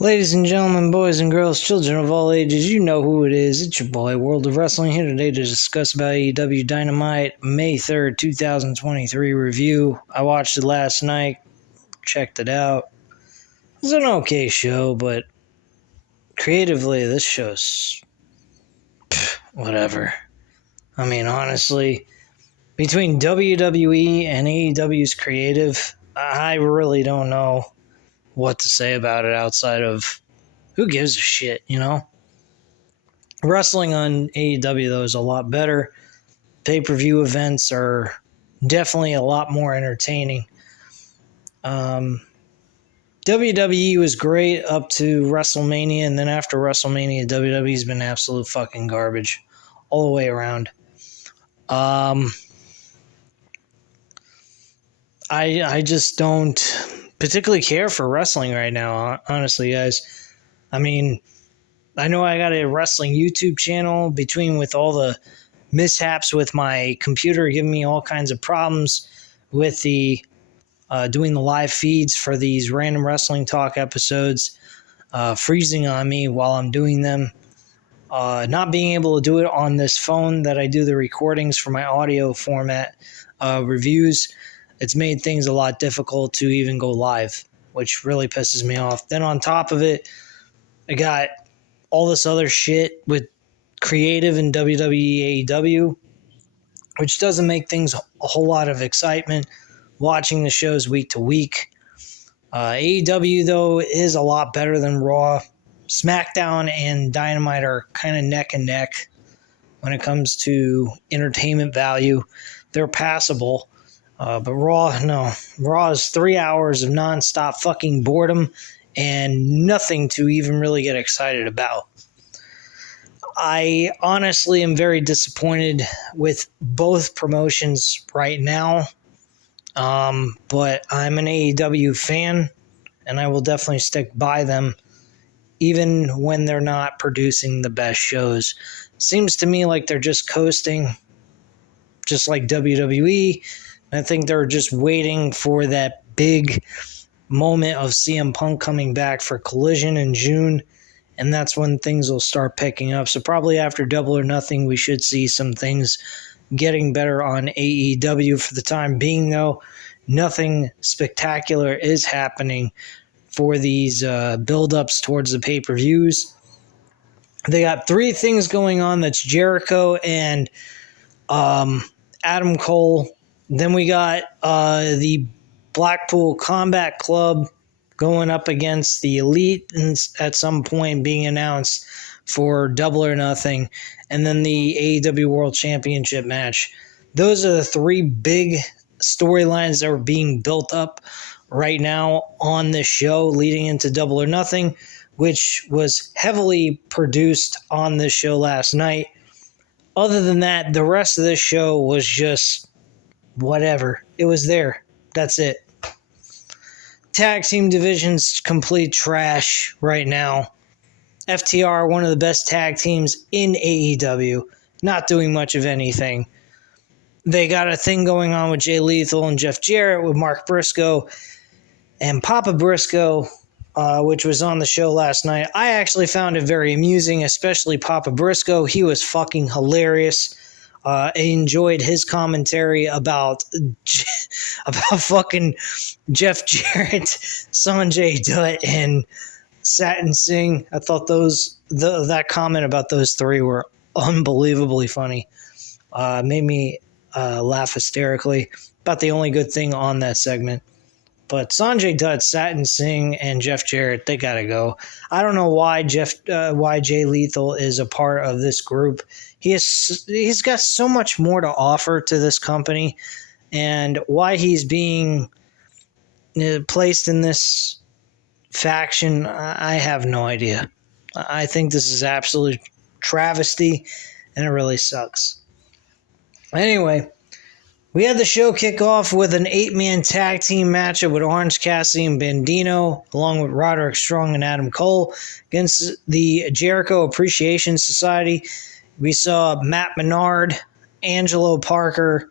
Ladies and gentlemen, boys and girls, children of all ages, you know who it is. It's your boy, World of Wrestling, here today to discuss about AEW Dynamite May 3rd, 2023 review. I watched it last night, checked it out. It was an okay show, but creatively, this show's whatever. I mean, honestly, between WWE and AEW's creative, I really don't know what to say about it outside of who gives a shit, you know? Wrestling on AEW, though, is a lot better. Pay-per-view events are definitely a lot more entertaining. WWE was great up to WrestleMania, and then after WrestleMania, WWE's been absolute fucking garbage all the way around. I just don't particularly care for wrestling right now, honestly, guys. I mean, I know I got a wrestling YouTube channel with all the mishaps with my computer giving me all kinds of problems with the doing the live feeds for these random wrestling talk episodes, freezing on me while I'm doing them, not being able to do it on this phone that I do the recordings for my audio format reviews. It's made things a lot difficult to even go live, which really pisses me off. Then on top of it, I got all this other shit with creative in WWE AEW, which doesn't make things a whole lot of excitement watching the shows week to week. AEW, though, is a lot better than Raw. SmackDown and Dynamite are kind of neck and neck when it comes to entertainment value. They're passable. But Raw, no. Raw is 3 hours of nonstop fucking boredom and nothing to even really get excited about. I honestly am very disappointed with both promotions right now. But I'm an AEW fan, and I will definitely stick by them even when they're not producing the best shows. Seems to me like they're just coasting, just like WWE. I think they're just waiting for that big moment of CM Punk coming back for Collision in June, and that's when things will start picking up. So probably after Double or Nothing, we should see some things getting better on AEW. For the time being, though, nothing spectacular is happening for these build-ups towards the pay-per-views. They got three things going on. That's Jericho and Adam Cole. Then we got the Blackpool Combat Club going up against the Elite and at some point being announced for Double or Nothing. And then the AEW World Championship match. Those are the three big storylines that are being built up right now on this show leading into Double or Nothing, which was heavily produced on this show last night. Other than that, the rest of this show was just whatever. It was there. That's it. Tag team division's complete trash right now. FTR, one of the best tag teams in AEW, not doing much of anything. They got a thing going on with Jay Lethal and Jeff Jarrett with Mark Briscoe and Papa Briscoe, which was on the show last night. I actually found it very amusing, especially Papa Briscoe. He was fucking hilarious. I enjoyed his commentary about fucking Jeff Jarrett, Sanjay Dutt, and Satnam Singh. I thought that comment about those three were unbelievably funny. Made me laugh hysterically. About the only good thing on that segment. But Sanjay Dutt, Satnam Singh, and Jeff Jarrett, they gotta go. I don't know why Jay Lethal is a part of this group. He's got so much more to offer to this company, and why he's being placed in this faction, I have no idea. I think this is absolute travesty, and it really sucks. Anyway, we had the show kick off with an 8-man tag team matchup with Orange Cassidy and Bandito, along with Roderick Strong and Adam Cole, against the Jericho Appreciation Society. We saw Matt Menard, Angelo Parker,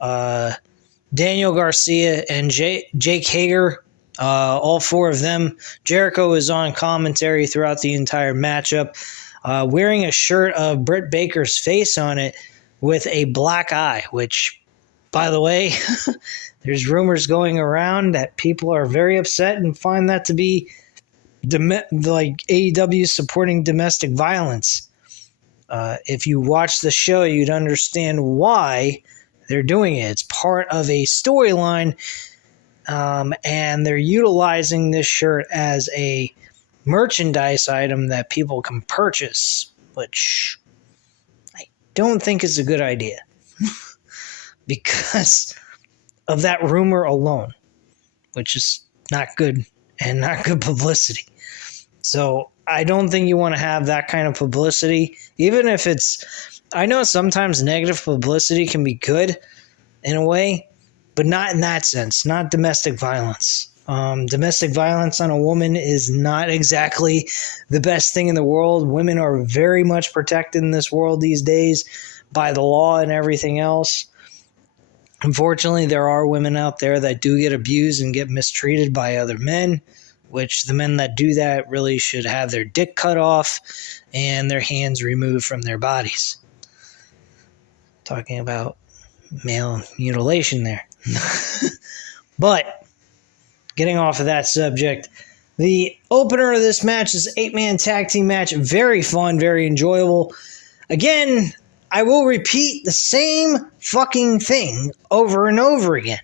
Daniel Garcia, and Jake Hager All four of them. Jericho is on commentary throughout the entire matchup, wearing a shirt of Britt Baker's face on it with a black eye, which, by the way, there's rumors going around that people are very upset and find that to be like AEW supporting domestic violence. If you watch the show, you'd understand why they're doing it. It's part of a storyline, and they're utilizing this shirt as a merchandise item that people can purchase, which I don't think is a good idea because of that rumor alone, which is not good and not good publicity. So I don't think you want to have that kind of publicity, even if it's, I know sometimes negative publicity can be good in a way, but not in that sense, not domestic violence. Domestic violence on a woman is not exactly the best thing in the world. Women are very much protected in this world these days by the law and everything else. Unfortunately, there are women out there that do get abused and get mistreated by other men, which the men that do that really should have their dick cut off and their hands removed from their bodies. Talking about male mutilation there. But, getting off of that subject, the opener of this match is an 8-man tag team match. Very fun, very enjoyable. Again, I will repeat the same fucking thing over and over again.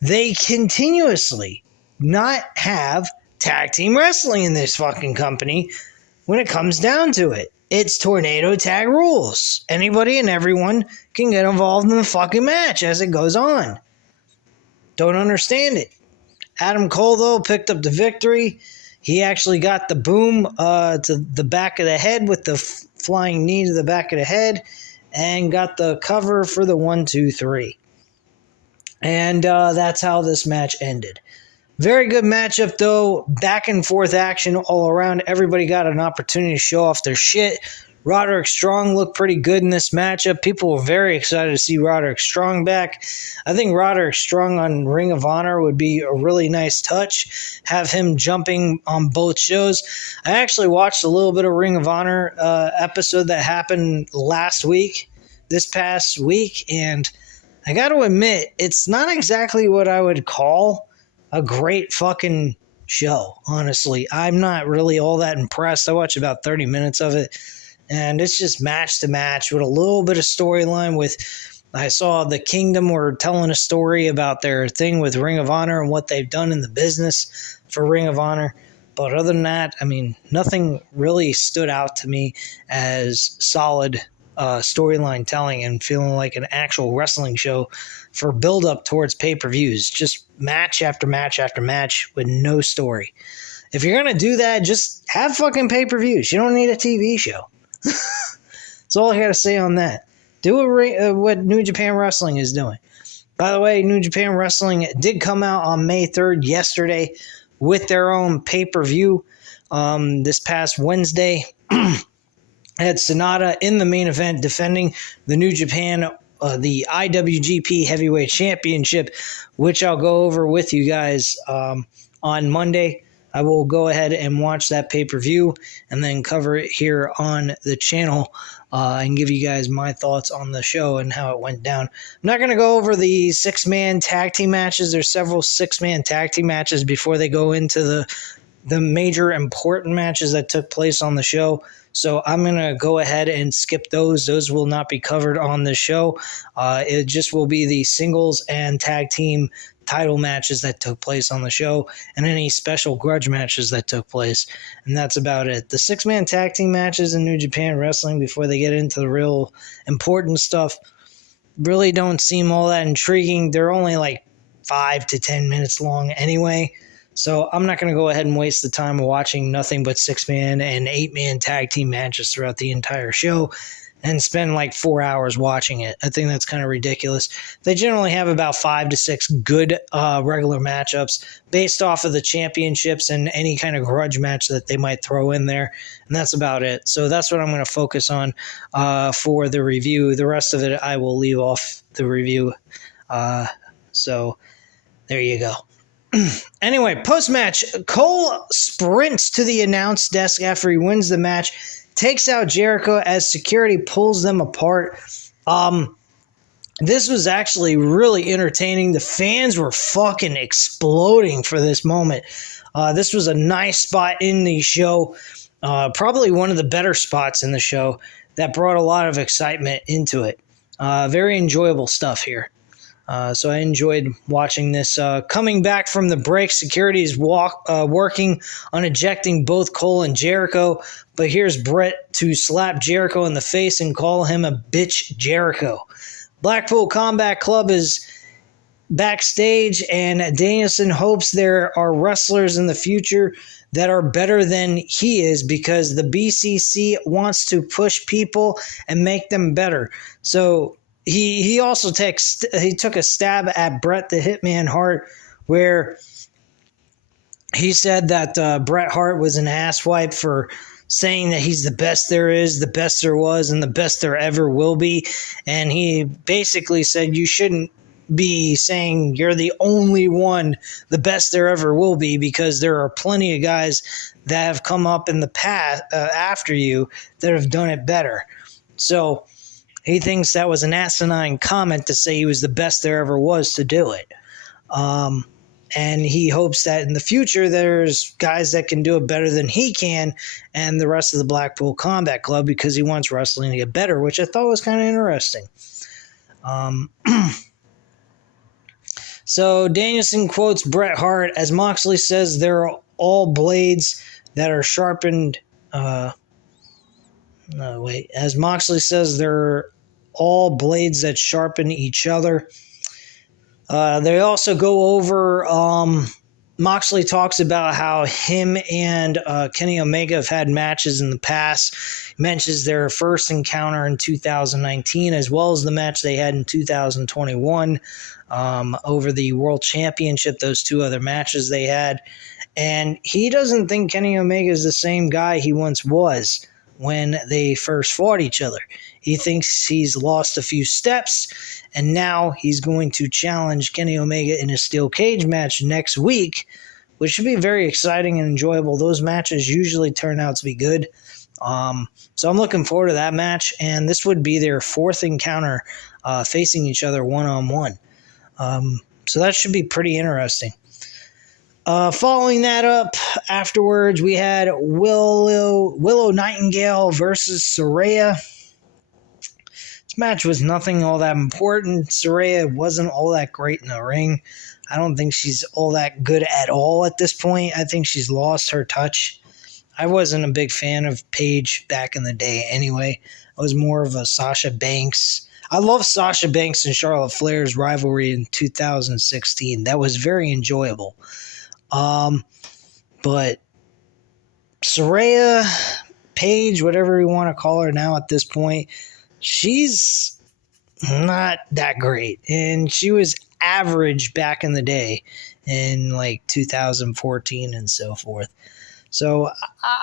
They continuously not have tag team wrestling in this fucking company when it comes down to it. It's tornado tag rules. Anybody and everyone can get involved in the fucking match as it goes on. Don't understand it. Adam Cole, though, picked up the victory. He actually got the boom to the back of the head with the flying knee to the back of the head and got the cover for the 1, 2, 3. And that's how this match ended. Very good matchup, though. Back and forth action all around. Everybody got an opportunity to show off their shit. Roderick Strong looked pretty good in this matchup. People were very excited to see Roderick Strong back. I think Roderick Strong on Ring of Honor would be a really nice touch. Have him jumping on both shows. I actually watched a little bit of Ring of Honor episode that happened this past week, and I got to admit, it's not exactly what I would call a great fucking show, honestly. I'm not really all that impressed. I watched about 30 minutes of it, and it's just match to match with a little bit of storyline with, I saw the Kingdom were telling a story about their thing with Ring of Honor and what they've done in the business for Ring of Honor. But other than that, I mean, nothing really stood out to me as solid storyline telling and feeling like an actual wrestling show for build-up towards pay-per-views. Just match after match after match with no story. If you're going to do that, just have fucking pay-per-views. You don't need a TV show. That's all I got to say on that. Do what New Japan Wrestling is doing. By the way, New Japan Wrestling did come out on May 3rd, yesterday, with their own pay-per-view this past Wednesday. Had Sonata in the main event defending the New Japan, the IWGP Heavyweight Championship, which I'll go over with you guys on Monday. I will go ahead and watch that pay-per-view and then cover it here on the channel and give you guys my thoughts on the show and how it went down. I'm not going to go over the 6-man tag team matches. There's several 6-man tag team matches before they go into the major important matches that took place on the show. So I'm going to go ahead and skip those. Those will not be covered on the show. It just will be the singles and tag team title matches that took place on the show and any special grudge matches that took place. And that's about it. The 6-man tag team matches in New Japan Wrestling before they get into the real important stuff really don't seem all that intriguing. They're only like 5 to 10 minutes long anyway. So I'm not going to go ahead and waste the time watching nothing but 6-man and 8-man tag team matches throughout the entire show and spend like 4 hours watching it. I think that's kind of ridiculous. They generally have about 5 to 6 good regular matchups based off of the championships and any kind of grudge match that they might throw in there. And that's about it. So that's what I'm going to focus on for the review. The rest of it, I will leave off the review. So there you go. Anyway, post-match, Cole sprints to the announce desk after he wins the match, takes out Jericho as security pulls them apart. This was actually really entertaining. The fans were fucking exploding for this moment. This was a nice spot in the show. Probably one of the better spots in the show that brought a lot of excitement into it. Very enjoyable stuff here. So I enjoyed watching this. Coming back from the break, security is working on ejecting both Cole and Jericho. But here's Brett to slap Jericho in the face and call him a bitch Jericho. Blackpool Combat Club is backstage, and Danielson hopes there are wrestlers in the future that are better than he is because the BCC wants to push people and make them better. So he also took a stab at Bret the Hitman Hart, where he said that Bret Hart was an asswipe for saying that he's the best there is, the best there was, and the best there ever will be. And he basically said you shouldn't be saying you're the only one, the best there ever will be, because there are plenty of guys that have come up in the past after you that have done it better. So he thinks that was an asinine comment to say he was the best there ever was to do it. And he hopes that in the future there's guys that can do it better than he can and the rest of the Blackpool Combat Club, because he wants wrestling to get better, which I thought was kind of interesting. So Danielson quotes Bret Hart as Moxley says they're all blades that are sharpened. As Moxley says they're all blades that sharpen each other. They also go over, Moxley talks about how him and Kenny Omega have had matches in the past. He mentions their first encounter in 2019, as well as the match they had in 2021 over the World Championship, those two other matches they had. And he doesn't think Kenny Omega is the same guy he once was when they first fought each other. He thinks he's lost a few steps, and now he's going to challenge Kenny Omega in a steel cage match next week, which should be very exciting and enjoyable. Those matches usually turn out to be good. So I'm looking forward to that match, and this would be their fourth encounter facing each other one-on-one. So that should be pretty interesting. Following that up, afterwards, we had Willow Nightingale versus Saraya. This match was nothing all that important. Saraya wasn't all that great in the ring. I don't think she's all that good at all at this point. I think she's lost her touch. I wasn't a big fan of Paige back in the day anyway. I was more of a Sasha Banks. I love Sasha Banks and Charlotte Flair's rivalry in 2016. That was very enjoyable. But Saraya, Paige, whatever you want to call her now at this point, she's not that great. And she was average back in the day in like 2014 and so forth. So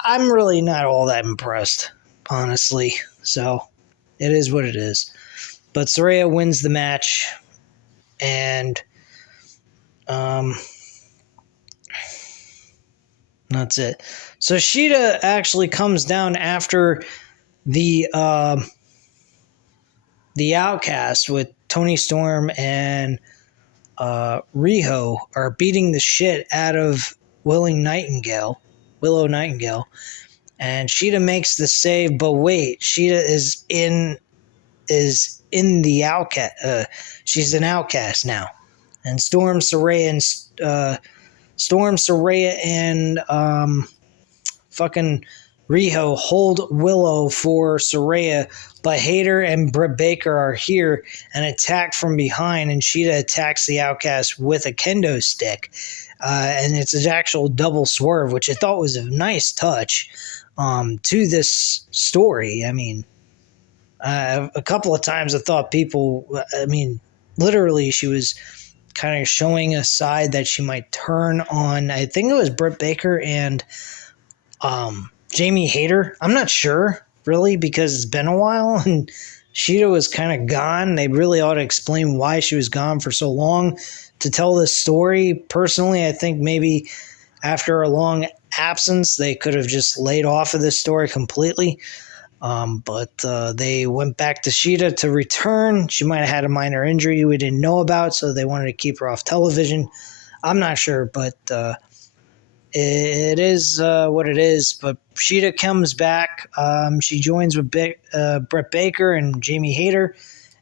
I'm really not all that impressed, honestly. So it is what it is. But Saraya wins the match, and that's it. So Sheeda actually comes down after the Outcast with Toni Storm and Riho are beating the shit out of Willow Nightingale, and Sheeda makes the save. But wait, Sheeda is in the Outcast. She's an Outcast now, and Storm, Saraya, and fucking Riho hold Willow for Saraya, but Hayter and Britt Baker are here and attack from behind, and Sheeda attacks the Outcast with a kendo stick. And it's an actual double swerve, which I thought was a nice touch to this story. I mean, a couple of times I thought literally she was kind of showing a side that she might turn on. I think it was Britt Baker and Jamie Hayter. I'm not sure, really, because it's been a while, and Sheeda was kind of gone. They really ought to explain why she was gone for so long, to tell this story. Personally, I think maybe after a long absence, they could have just laid off of this story completely. But they went back to Sheeda to return. She might have had a minor injury we didn't know about, so they wanted to keep her off television. I'm not sure, but it is what it is. But Sheeda comes back. She joins with Britt Baker and Jamie Hayter,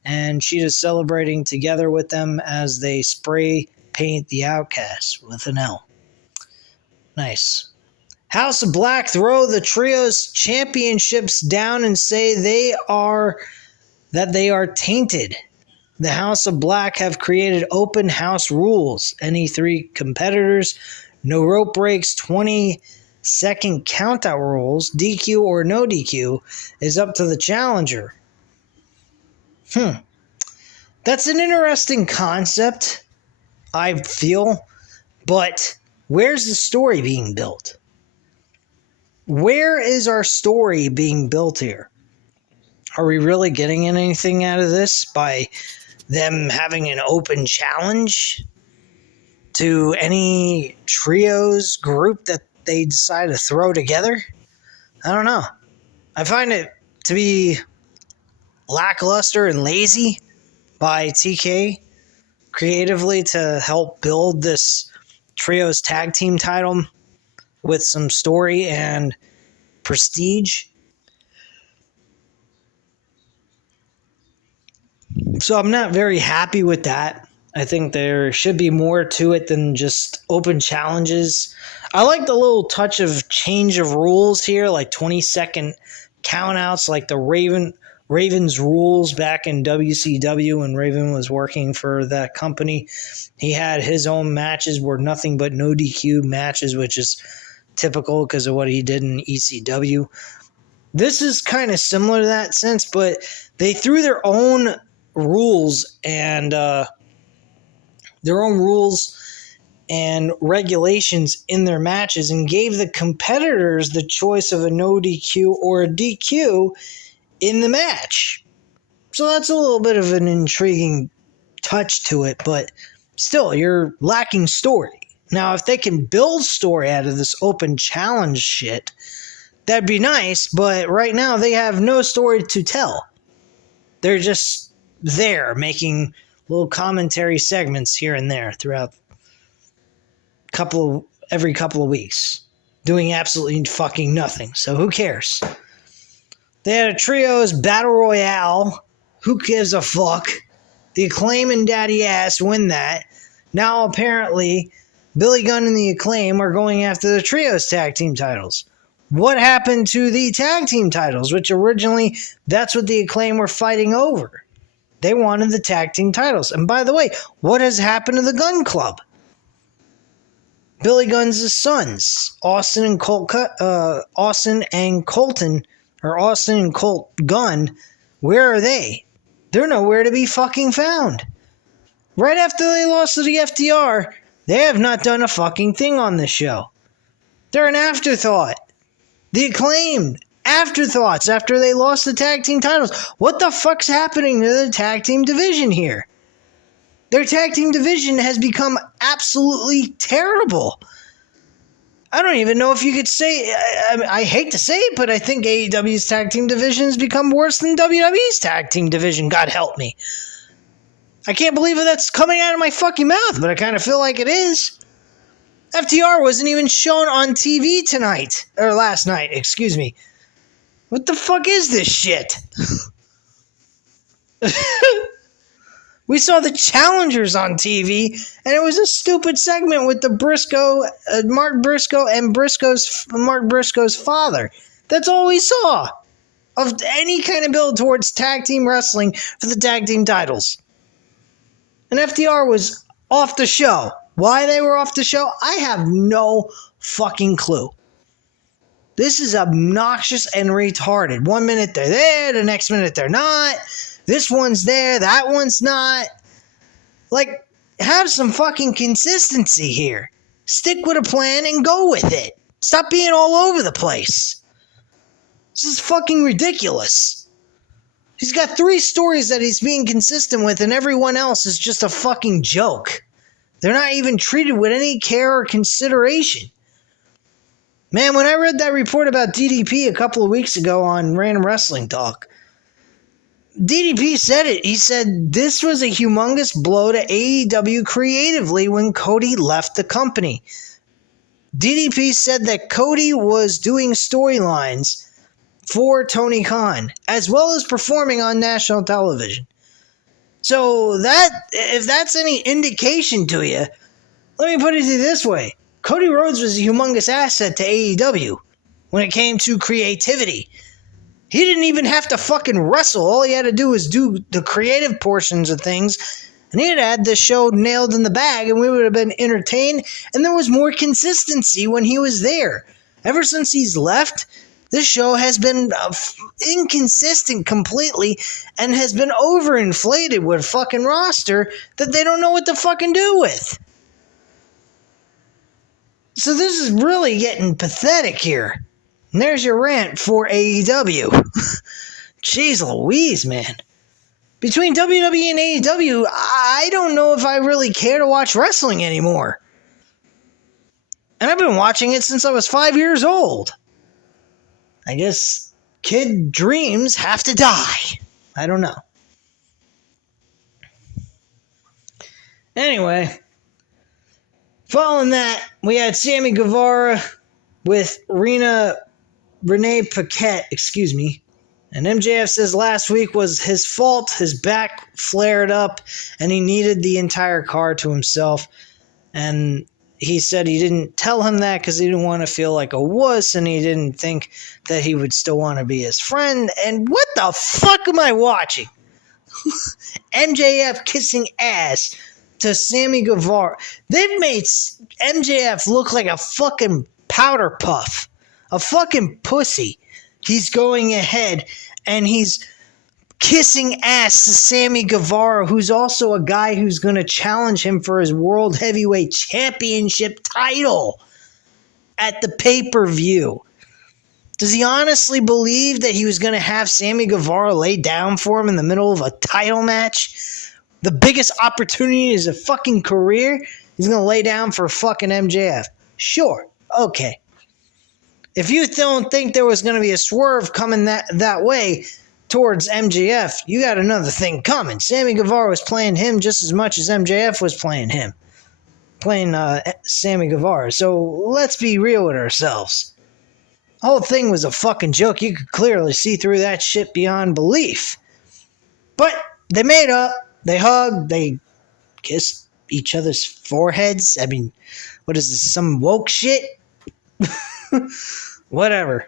and Sheeda's celebrating together with them as they spray paint the Outcasts with an L. Nice. House of Black throw the trios championships down and say they are tainted. The House of Black have created open house rules. Any 3 competitors, no rope breaks, 20-second countout rules, DQ or no DQ is up to the challenger. That's an interesting concept, I feel, but where's the story being built? Where is our story being built here? Are we really getting anything out of this by them having an open challenge to any trios group that they decide to throw together? I don't know. I find it to be lackluster and lazy by TK creatively to help build this trios tag team title with some story and prestige. So I'm not very happy with that. I think there should be more to it than just open challenges. I like the little touch of change of rules here, like 20-second countouts, like the Raven's rules back in WCW when Raven was working for that company. He had his own matches were nothing but no DQ matches, which is typical because of what he did in ECW. This is kind of similar to that sense, but they threw their own rules and regulations in their matches and gave the competitors the choice of a no DQ or a DQ in the match. So that's a little bit of an intriguing touch to it, but still, you're lacking story. Now, if they can build story out of this open challenge shit, that'd be nice, but right now they have no story to tell. They're just there making little commentary segments here and there throughout every couple of weeks, doing absolutely fucking nothing. So who cares? They had a trios battle royale. Who gives a fuck? The Acclaim and Daddy Ass win that. Now apparently Billy Gunn and the Acclaim are going after the trios tag team titles. What happened to the tag team titles, which originally that's what the Acclaim were fighting over? They wanted the tag team titles. And by the way, what has happened to the Gunn Club? Billy Gunn's sons, Austin and Colt Gunn, where are they? They're nowhere to be fucking found. Right after they lost to the FTR, they have not done a fucking thing on this show. They're an afterthought. The Acclaimed, afterthoughts after they lost the tag team titles. What the fuck's happening to the tag team division here? Their tag team division has become absolutely terrible. I don't even know if you could say, I hate to say it, but I think AEW's tag team division has become worse than WWE's tag team division, God help me. I can't believe that's coming out of my fucking mouth, but I kind of feel like it is. FTR wasn't even shown on TV last night, excuse me. What the fuck is this shit? We saw the challengers on TV, and it was a stupid segment with the Mark Briscoe and Mark Briscoe's father. That's all we saw of any kind of build towards tag team wrestling for the tag team titles. And FTR was off the show. Why they were off the show, I have no fucking clue. This is obnoxious and retarded. 1 minute they're there, the next minute they're not. This one's there, that one's not. Like, have some fucking consistency here. Stick with a plan and go with it. Stop being all over the place. This is fucking ridiculous. He's got 3 stories that he's being consistent with, and everyone else is just a fucking joke. They're not even treated with any care or consideration. Man, when I read that report about DDP a couple of weeks ago on Random Wrestling Talk, DDP said it. He said this was a humongous blow to AEW creatively when Cody left the company. DDP said that Cody was doing storylines for Tony Khan, as well as performing on national television. So that, if that's any indication to you, let me put it to you this way. Cody Rhodes was a humongous asset to AEW when it came to creativity. He didn't even have to fucking wrestle. All he had to do was do the creative portions of things, and he'd had the show nailed in the bag, and we would have been entertained, and there was more consistency when he was there. Ever since he's left, this show has been inconsistent completely and has been overinflated with fucking roster that they don't know what to fucking do with. So this is really getting pathetic here. And there's your rant for AEW. Jeez Louise, man. Between WWE and AEW, I don't know if I really care to watch wrestling anymore. And I've been watching it since I was 5 years old. I guess kid dreams have to die. I don't know. Anyway, following that, we had Sammy Guevara with Renee Paquette, and MJF says last week was his fault. His back flared up and he needed the entire card to himself. And he said he didn't tell him that because he didn't want to feel like a wuss and he didn't think that he would still want to be his friend. And what the fuck am I watching? MJF kissing ass to Sammy Guevara. They've made MJF look like a fucking powder puff. A fucking pussy. He's going ahead and he's kissing ass to Sammy Guevara, who's also a guy who's going to challenge him for his World Heavyweight Championship title at the pay-per-view. Does he honestly believe that he was going to have Sammy Guevara lay down for him in the middle of a title match? The biggest opportunity in his fucking career? He's going to lay down for fucking MJF. Sure. Okay. If you don't think there was going to be a swerve coming that way towards MJF, you got another thing coming. Sammy Guevara was playing him just as much as MJF was playing him. Playing Sammy Guevara. So let's be real with ourselves. The whole thing was a fucking joke. You could clearly see through that shit beyond belief. But they made up. They hugged. They kissed each other's foreheads. I mean, what is this? Some woke shit? Whatever.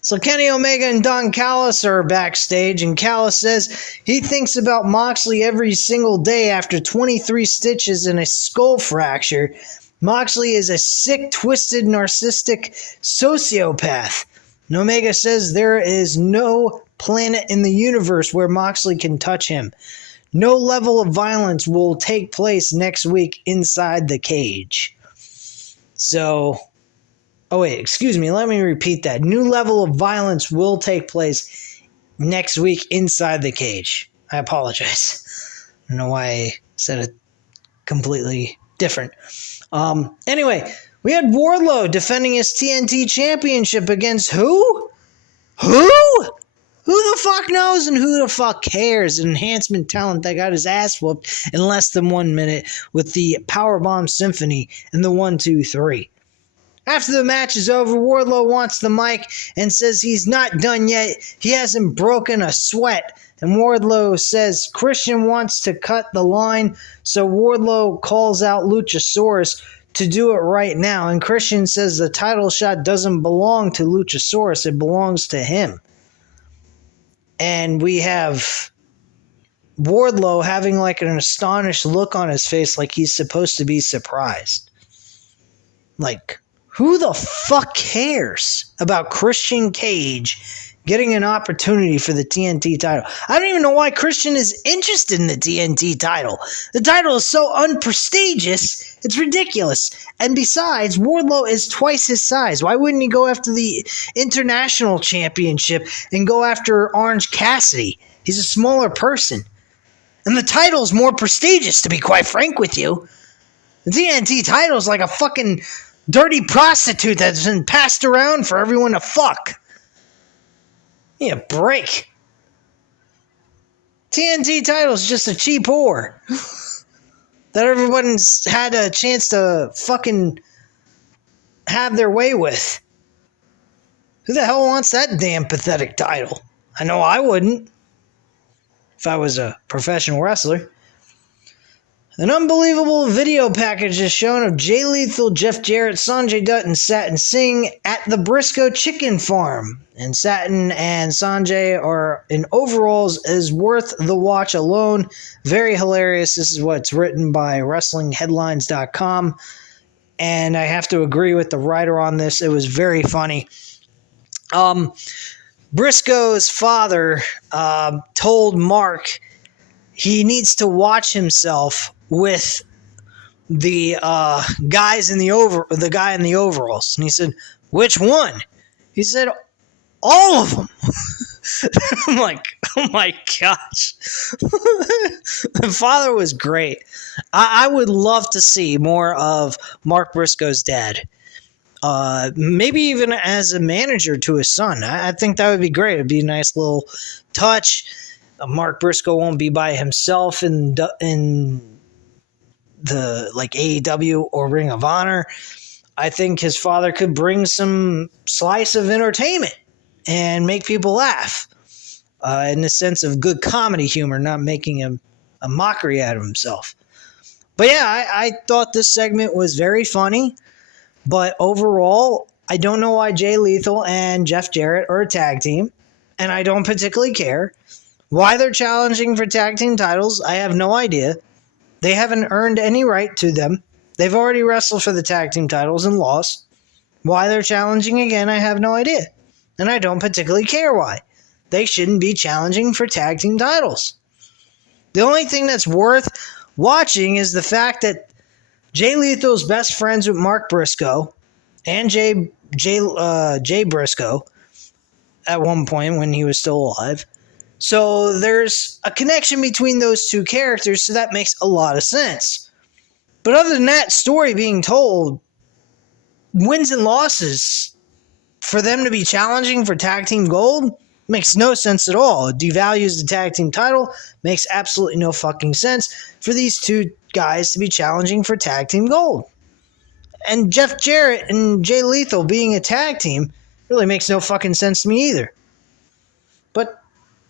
So Kenny Omega and Don Callis are backstage, and Callis says he thinks about Moxley every single day after 23 stitches and a skull fracture. Moxley is a sick, twisted, narcissistic sociopath. And Omega says there is no planet in the universe where Moxley can touch him. No level of violence will take place next week inside the cage. So, let me repeat that. New level of violence will take place next week inside the cage. I apologize. I don't know why I said it completely different. Anyway, we had Wardlow defending his TNT championship against who? Who? Who the fuck knows and who the fuck cares? An enhancement talent that got his ass whooped in less than 1 minute with the Powerbomb Symphony and the 1, 2, 3. After the match is over, Wardlow wants the mic and says he's not done yet. He hasn't broken a sweat. And Wardlow says Christian wants to cut the line, so Wardlow calls out Luchasaurus to do it right now. And Christian says the title shot doesn't belong to Luchasaurus, it belongs to him. And we have Wardlow having like an astonished look on his face like he's supposed to be surprised. Like, who the fuck cares about Christian Cage getting an opportunity for the TNT title? I don't even know why Christian is interested in the TNT title. The title is so unprestigious, it's ridiculous. And besides, Wardlow is twice his size. Why wouldn't he go after the International Championship and go after Orange Cassidy? He's a smaller person. And the title's more prestigious, to be quite frank with you. The TNT title's like a fucking dirty prostitute that's been passed around for everyone to fuck. Need a break. TNT title's just a cheap whore that everyone's had a chance to fucking have their way with. Who the hell wants that damn pathetic title? I know I wouldn't if I was a professional wrestler. An unbelievable video package is shown of Jay Lethal, Jeff Jarrett, Sanjay Dutt, and Satin Singh at the Briscoe Chicken Farm. And Satin and Sanjay are in overalls is worth the watch alone. Very hilarious. This is what's written by WrestlingHeadlines.com. And I have to agree with the writer on this. It was very funny. Briscoe's father told Mark he needs to watch himself with the guy in the overalls. And he said, "Which one?" He said, "All of them." I'm like, oh my gosh. The father was great. I would love to see more of Mark Briscoe's dad. Maybe even as a manager to his son. I think that would be great. It'd be a nice little touch. Mark Briscoe won't be by himself in the like AEW or Ring of Honor. I think his father could bring some slice of entertainment and make people laugh in the sense of good comedy humor, not making a mockery out of himself. But yeah, I thought this segment was very funny. But overall, I don't know why Jay Lethal and Jeff Jarrett are a tag team, and I don't particularly care. Why they're challenging for tag team titles, I have no idea. They haven't earned any right to them. They've already wrestled for the tag team titles and lost. Why they're challenging again, I have no idea. And I don't particularly care why. They shouldn't be challenging for tag team titles. The only thing that's worth watching is the fact that Jay Lethal's best friends with Mark Briscoe and Jay Briscoe at one point when he was still alive. So there's a connection between those two characters, so that makes a lot of sense. But other than that story being told, wins and losses, for them to be challenging for tag team gold makes no sense at all. It devalues the tag team title, makes absolutely no fucking sense for these two guys to be challenging for tag team gold. And Jeff Jarrett and Jay Lethal being a tag team really makes no fucking sense to me either. But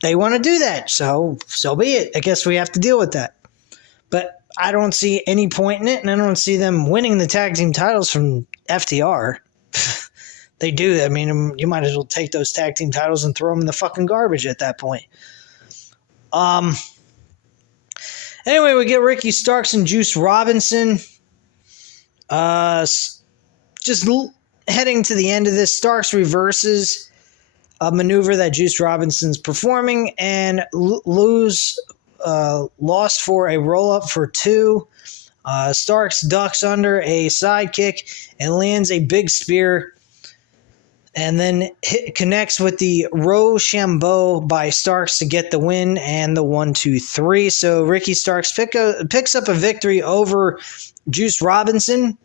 they want to do that, so be it. I guess we have to deal with that. But I don't see any point in it, and I don't see them winning the tag team titles from FTR. They do. I mean, you might as well take those tag team titles and throw them in the fucking garbage at that point. Anyway, we get Ricky Starks and Juice Robinson. Just heading to the end of this, Starks reverses a maneuver that Juice Robinson's performing and lost for a roll-up for 2. Starks ducks under a sidekick and lands a big spear and then connects with the Rochambeau by Starks to get the win and the 1-2-3. So Ricky Starks picks up a victory over Juice Robinson.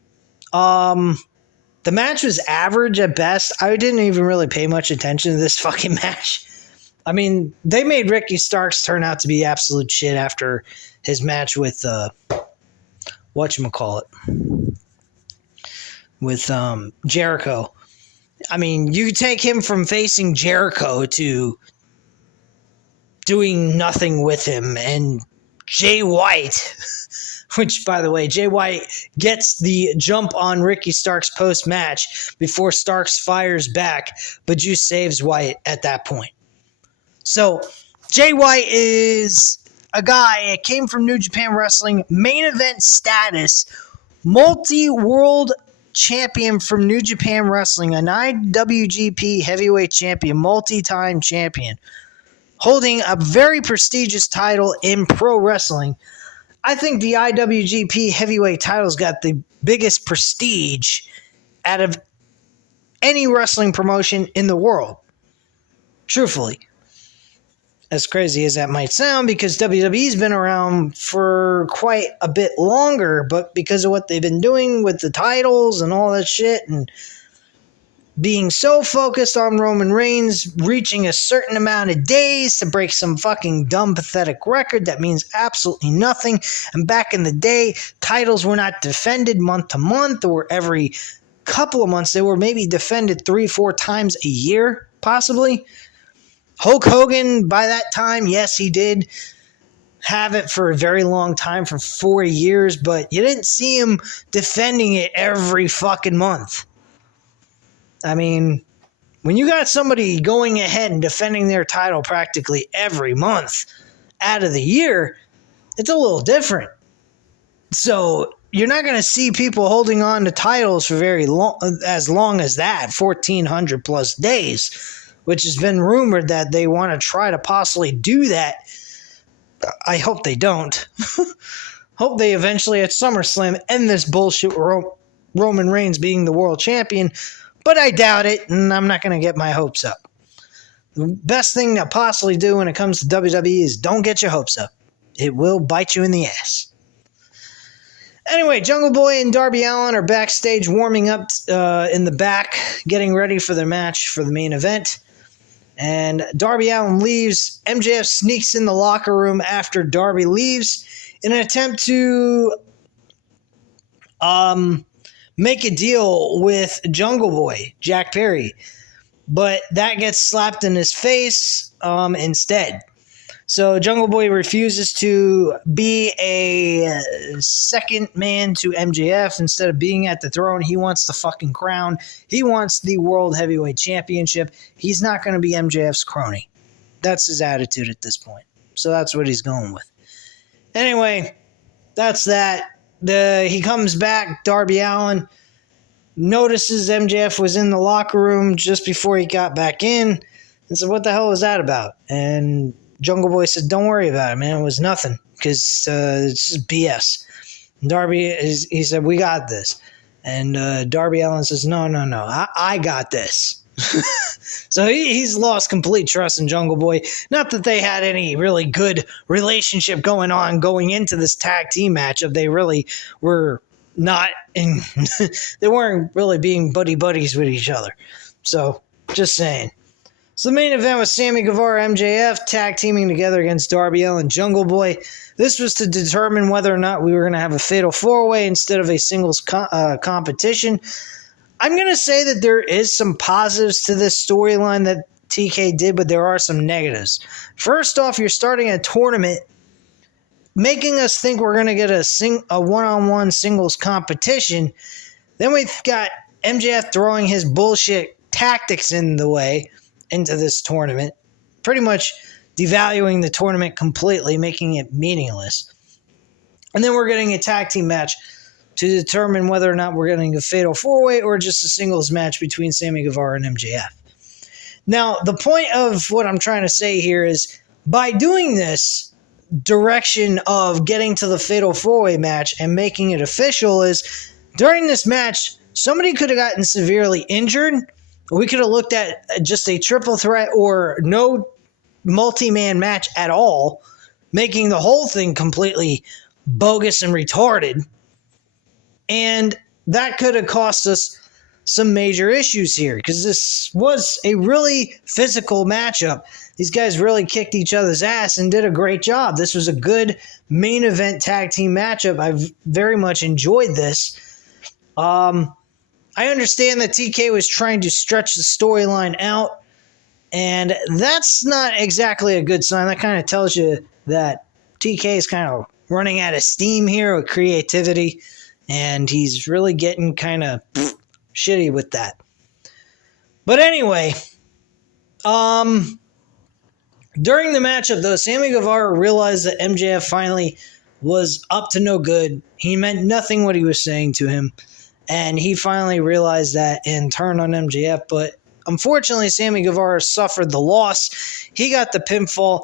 The match was average at best. I didn't even really pay much attention to this fucking match. I mean, they made Ricky Starks turn out to be absolute shit after his match with whatchamacallit, with Jericho. I mean, you take him from facing Jericho to doing nothing with him, and Jay White, which, by the way, Jay White gets the jump on Ricky Starks post-match before Starks fires back, but Juice saves White at that point. So, Jay White is a guy that came from New Japan Wrestling, main event status, multi-world champion from New Japan Wrestling, an IWGP heavyweight champion, multi-time champion, holding a very prestigious title in pro wrestling. I think the IWGP heavyweight title's got the biggest prestige out of any wrestling promotion in the world. Truthfully. as crazy as that might sound, because WWE's been around for quite a bit longer, but because of what they've been doing with the titles and all that shit, and being so focused on Roman Reigns reaching a certain amount of days to break some fucking dumb, pathetic record that means absolutely nothing. And back in the day, titles were not defended month to month or every couple of months. They were maybe defended 3-4 times a year, possibly. Hulk Hogan, by that time, yes, he did have it for a very long time, for 4 years, but you didn't see him defending it every fucking month. I mean, when you got somebody going ahead and defending their title practically every month out of the year, it's a little different. So you're not going to see people holding on to titles for very long as that, 1,400 plus days, which has been rumored that they want to try to possibly do that. I hope they don't. Hope they eventually at SummerSlam end this bullshit with Roman Reigns being the world champion, but I doubt it, and I'm not going to get my hopes up. The best thing to possibly do when it comes to WWE is don't get your hopes up. It will bite you in the ass. Anyway, Jungle Boy and Darby Allen are backstage warming up in the back, getting ready for their match for the main event. And Darby Allen leaves. MJF sneaks in the locker room after Darby leaves in an attempt to make a deal with Jungle Boy, Jack Perry. But that gets slapped in his face instead. So Jungle Boy refuses to be a second man to MJF. Instead of being at the throne, he wants the fucking crown. He wants the World Heavyweight Championship. He's not going to be MJF's crony. That's his attitude at this point. So that's what he's going with. Anyway, that's that. He comes back, Darby Allin notices MJF was in the locker room just before he got back in, and said, what the hell was that about? And Jungle Boy said, don't worry about it, man. It was nothing, because it's just BS. And he said, we got this. And Darby Allin says, no, I got this. So he's lost complete trust in Jungle Boy. Not that they had any really good relationship going on going into this tag team matchup. They really were not in they weren't really being buddies with each other. So just saying. So the main event was Sammy Guevara, MJF tag teaming together against Darby Allin and Jungle Boy. This was to determine whether or not we were going to have a fatal four-way instead of a singles competition. I'm going to say that there is some positives to this storyline that TK did, but there are some negatives. First off, you're starting a tournament, making us think we're going to get a one-on-one singles competition. Then we've got MJF throwing his bullshit tactics in the way into this tournament, pretty much devaluing the tournament completely, making it meaningless. And then we're getting a tag team match to determine whether or not we're getting a fatal four-way or just a singles match between Sammy Guevara and MJF. Now, the point of what I'm trying to say here is, by doing this direction of getting to the fatal four-way match and making it official, is during this match, somebody could have gotten severely injured. We could have looked at just a triple threat or no multi-man match at all, making the whole thing completely bogus and retarded. And that could have cost us some major issues here, because this was a really physical matchup. These guys really kicked each other's ass and did a great job. This was a good main event tag team matchup. I've very much enjoyed this. I understand that TK was trying to stretch the storyline out, and that's not exactly a good sign. That kind of tells you that TK is kind of running out of steam here with creativity, and he's really getting kind of shitty with that. But anyway, during the matchup, though, Sammy Guevara realized that MJF finally was up to no good. He meant nothing what he was saying to him, and he finally realized that and turned on MJF. But unfortunately, Sammy Guevara suffered the loss. He got the pinfall.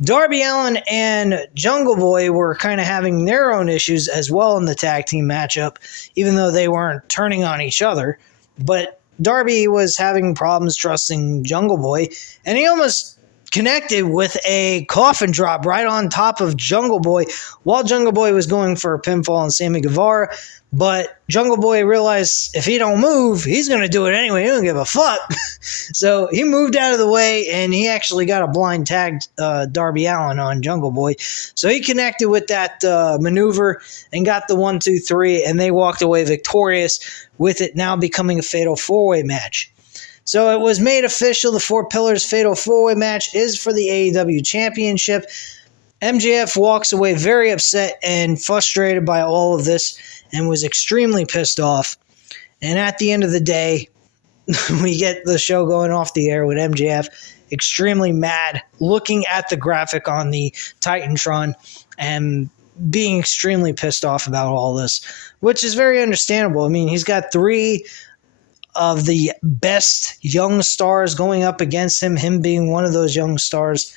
Darby Allin and Jungle Boy were kind of having their own issues as well in the tag team matchup, even though they weren't turning on each other. But Darby was having problems trusting Jungle Boy, and he almost connected with a coffin drop right on top of Jungle Boy while Jungle Boy was going for a pinfall on Sammy Guevara. But Jungle Boy realized if he don't move, he's going to do it anyway. He don't give a fuck. So he moved out of the way, and he actually got a blind tag Darby Allen on Jungle Boy. So he connected with that maneuver and got the 1, 2, 3, and they walked away victorious, with it now becoming a fatal 4-way match. So it was made official. The Four Pillars Fatal 4-Way match is for the AEW Championship. MJF walks away very upset and frustrated by all of this and was extremely pissed off. And at the end of the day, we get the show going off the air with MJF extremely mad, looking at the graphic on the Titantron and being extremely pissed off about all this, which is very understandable. I mean, he's got 3 of the best young stars going up against him being one of those young stars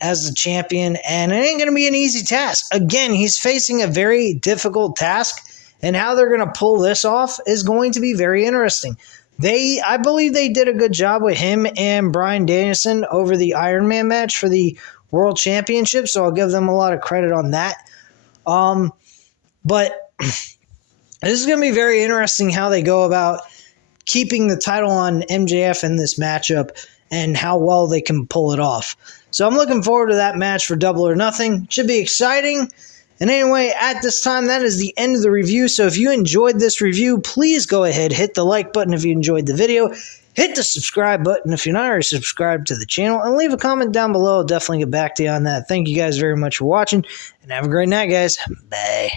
as the champion, and it ain't going to be an easy task. Again, he's facing a very difficult task, and how they're going to pull this off is going to be very interesting. I believe they did a good job with him and Bryan Danielson over the Iron Man match for the World Championship, so I'll give them a lot of credit on that. But this is going to be very interesting how they go about keeping the title on MJF in this matchup and how well they can pull it off. So I'm looking forward to that match for Double or Nothing. Should be exciting. And anyway, at this time, that is the end of the review. So if you enjoyed this review, please go ahead, hit the like button if you enjoyed the video. Hit the subscribe button if you're not already subscribed to the channel. And leave a comment down below. I'll definitely get back to you on that. Thank you guys very much for watching. And have a great night, guys. Bye.